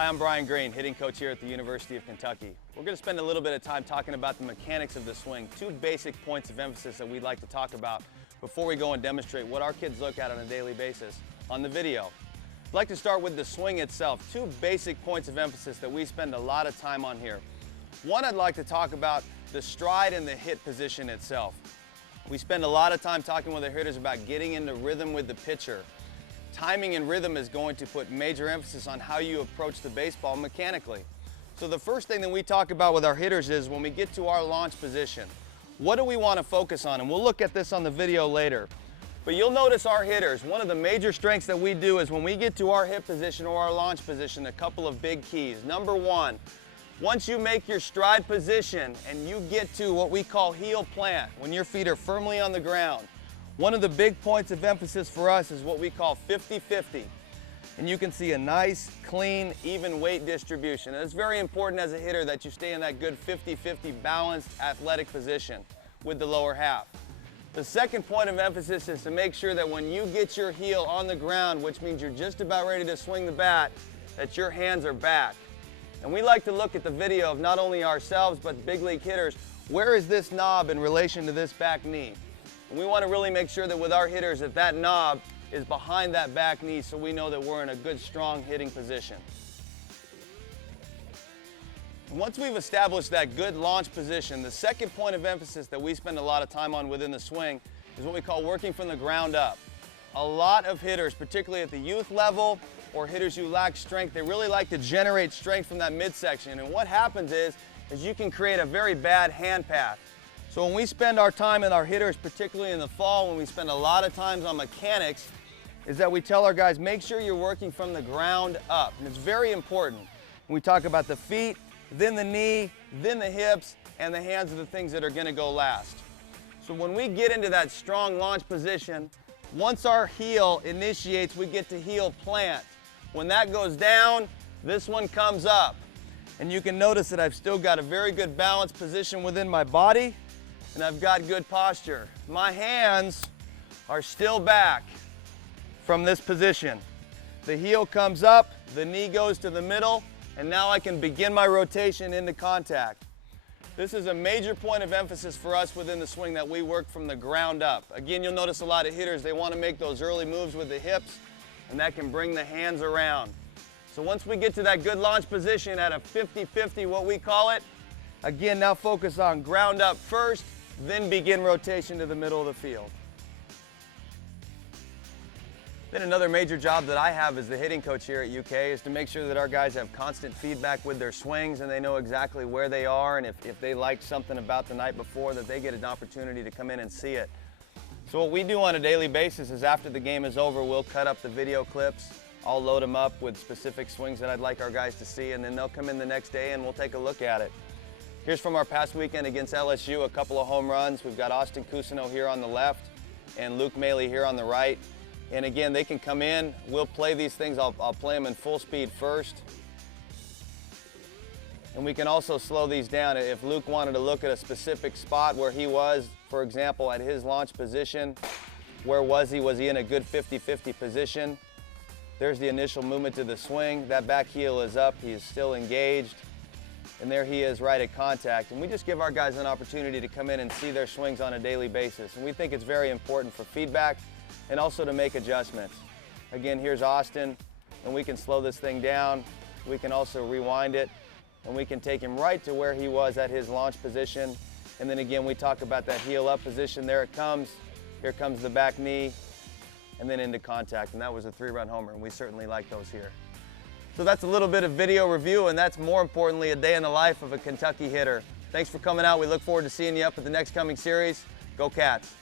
Hi, I'm Brian Green, hitting coach here at the University of Kentucky. We're going to spend a little bit of time talking about the mechanics of the swing, two basic points of emphasis that we'd like to talk about before we go and demonstrate what our kids look at on a daily basis on the video. I'd like to start with the swing itself, two basic points of emphasis that we spend a lot of time on here. One, I'd like to talk about the stride and the hit position itself. We spend a lot of time talking with our hitters about getting into rhythm with the pitcher. Timing and rhythm is going to put major emphasis on how you approach the baseball mechanically. So the first thing that we talk about with our hitters is when we get to our launch position, what do we want to focus on? And we'll look at this on the video later. But you'll notice our hitters, one of the major strengths that we do is when we get to our hit position or our launch position, a couple of big keys. Number one, once you make your stride position and you get to what we call heel plant, when your feet are firmly on the ground, one of the big points of emphasis for us is what we call 50-50. And you can see a nice, clean, even weight distribution. And it's very important as a hitter that you stay in that good 50-50 balanced athletic position with the lower half. The second point of emphasis is to make sure that when you get your heel on the ground, which means you're just about ready to swing the bat, that your hands are back. And we like to look at the video of not only ourselves, but big league hitters. Where is this knob in relation to this back knee? And we want to really make sure that with our hitters that knob is behind that back knee so we know that we're in a good, strong hitting position. And once we've established that good launch position, the second point of emphasis that we spend a lot of time on within the swing is what we call working from the ground up. A lot of hitters, particularly at the youth level or hitters who lack strength, they really like to generate strength from that midsection. And what happens is you can create a very bad hand path. So when we spend our time in our hitters, particularly in the fall, when we spend a lot of times on mechanics, is that we tell our guys, make sure you're working from the ground up. And it's very important. When we talk about the feet, then the knee, then the hips, and the hands are the things that are gonna go last. So when we get into that strong launch position, once our heel initiates, we get to heel plant. When that goes down, this one comes up. And you can notice that I've still got a very good balanced position within my body, and I've got good posture. My hands are still back from this position. The heel comes up, the knee goes to the middle, and now I can begin my rotation into contact. This is a major point of emphasis for us within the swing that we work from the ground up. Again, you'll notice a lot of hitters, they want to make those early moves with the hips, and that can bring the hands around. So once we get to that good launch position at a 50-50, what we call it, again, now focus on ground up first, then begin rotation to the middle of the field. Then another major job that I have as the hitting coach here at UK is to make sure that our guys have constant feedback with their swings and they know exactly where they are, and if they like something about the night before, that they get an opportunity to come in and see it. So what we do on a daily basis is after the game is over, we'll cut up the video clips. I'll load them up with specific swings that I'd like our guys to see, and then they'll come in the next day and we'll take a look at it. Here's from our past weekend against LSU, a couple of home runs. We've got Austin Cousineau here on the left and Luke Maley here on the right. And again, they can come in, we'll play these things. I'll play them in full speed first. And we can also slow these down. If Luke wanted to look at a specific spot where he was, for example, at his launch position, where was he? Was he in a good 50-50 position? There's the initial movement to the swing. That back heel is up, he is still engaged. And there he is right at contact. And we just give our guys an opportunity to come in and see their swings on a daily basis. And we think it's very important for feedback and also to make adjustments. Again, here's Austin, and we can slow this thing down. We can also rewind it, and we can take him right to where he was at his launch position. And then again, we talk about that heel up position. There it comes. Here comes the back knee, and then into contact. And that was a 3-run homer, and we certainly like those here. So that's a little bit of video review, and that's more importantly a day in the life of a Kentucky hitter. Thanks for coming out. We look forward to seeing you up at the next coming series. Go Cats.